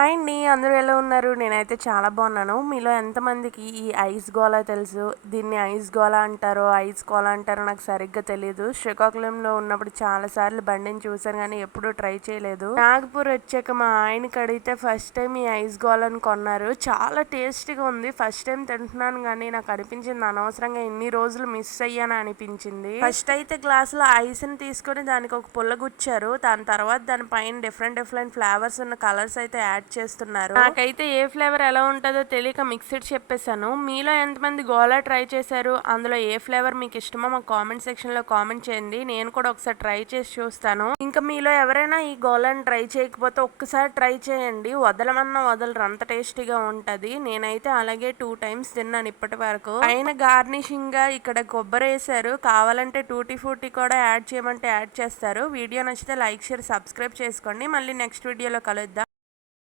Hi అండి. అందరూ ఎలా ఉన్నారు? నేనైతే చాలా బాగున్నాను. మీలో ఎంతమందికి ఈ ఐస్ గోలా తెలుసు? దీన్ని ఐస్ గోలా అంటారో, ఐస్ కోలా అంటారో నాకు సరిగ్గా తెలీదు. శ్రీకాకుళంలో ఉన్నప్పుడు చాలా సార్లు బండిని చూసాను కానీ ఎప్పుడూ ట్రై చేయలేదు. నాగపూర్ వచ్చాక మా ఆయనకి అడిగితే ఫస్ట్ టైం ఈ ఐస్ గోలాని కొన్నారు. చాలా టేస్టీగా ఉంది. ఫస్ట్ టైం తింటున్నాను కానీ నాకు అనిపించింది అనవసరంగా ఎన్ని రోజులు మిస్ అయ్యాను అనిపించింది. ఫస్ట్ అయితే గ్లాసులో ఐస్ని తీసుకొని దానికి ఒక పుల్ల గుచ్చారు. దాని తర్వాత దాని పైన డిఫరెంట్ డిఫరెంట్ ఫ్లేవర్స్ ఉన్న కలర్స్ అయితే యాడ్ చేస్తున్నారు. నాకైతే ఏ ఫ్లేవర్ ఎలా ఉంటుందో తెలియక మిక్స్డ్ చెప్పేశాను. మీలో ఎంతమంది గోలా ట్రై చేశారు? అందులో ఏ ఫ్లేవర్ మీకు ఇష్టమో మాకు కామెంట్ సెక్షన్ లో కామెంట్ చేయండి. నేను కూడా ఒకసారి ట్రై చేసి చూస్తాను. ఇంకా మీలో ఎవరైనా ఈ గోలాని ట్రై చేయకపోతే ఒక్కసారి ట్రై చేయండి. వదలమన్నా వదలరు, అంత టేస్టీగా ఉంటది. నేనైతే అలాగే 2 times తిన్నాను ఇప్పటి వరకు. పైన గార్నిషింగ్ గా ఇక్కడ కొబ్బరి వేసారు. కావాలంటే టూటీ ఫ్రూటీ కూడా యాడ్ చేయమంటే యాడ్ చేస్తారు. వీడియో నచ్చితే లైక్ షేర్ సబ్స్క్రైబ్ చేసుకోండి. మళ్ళీ నెక్స్ట్ వీడియోలో కలుద్దాం.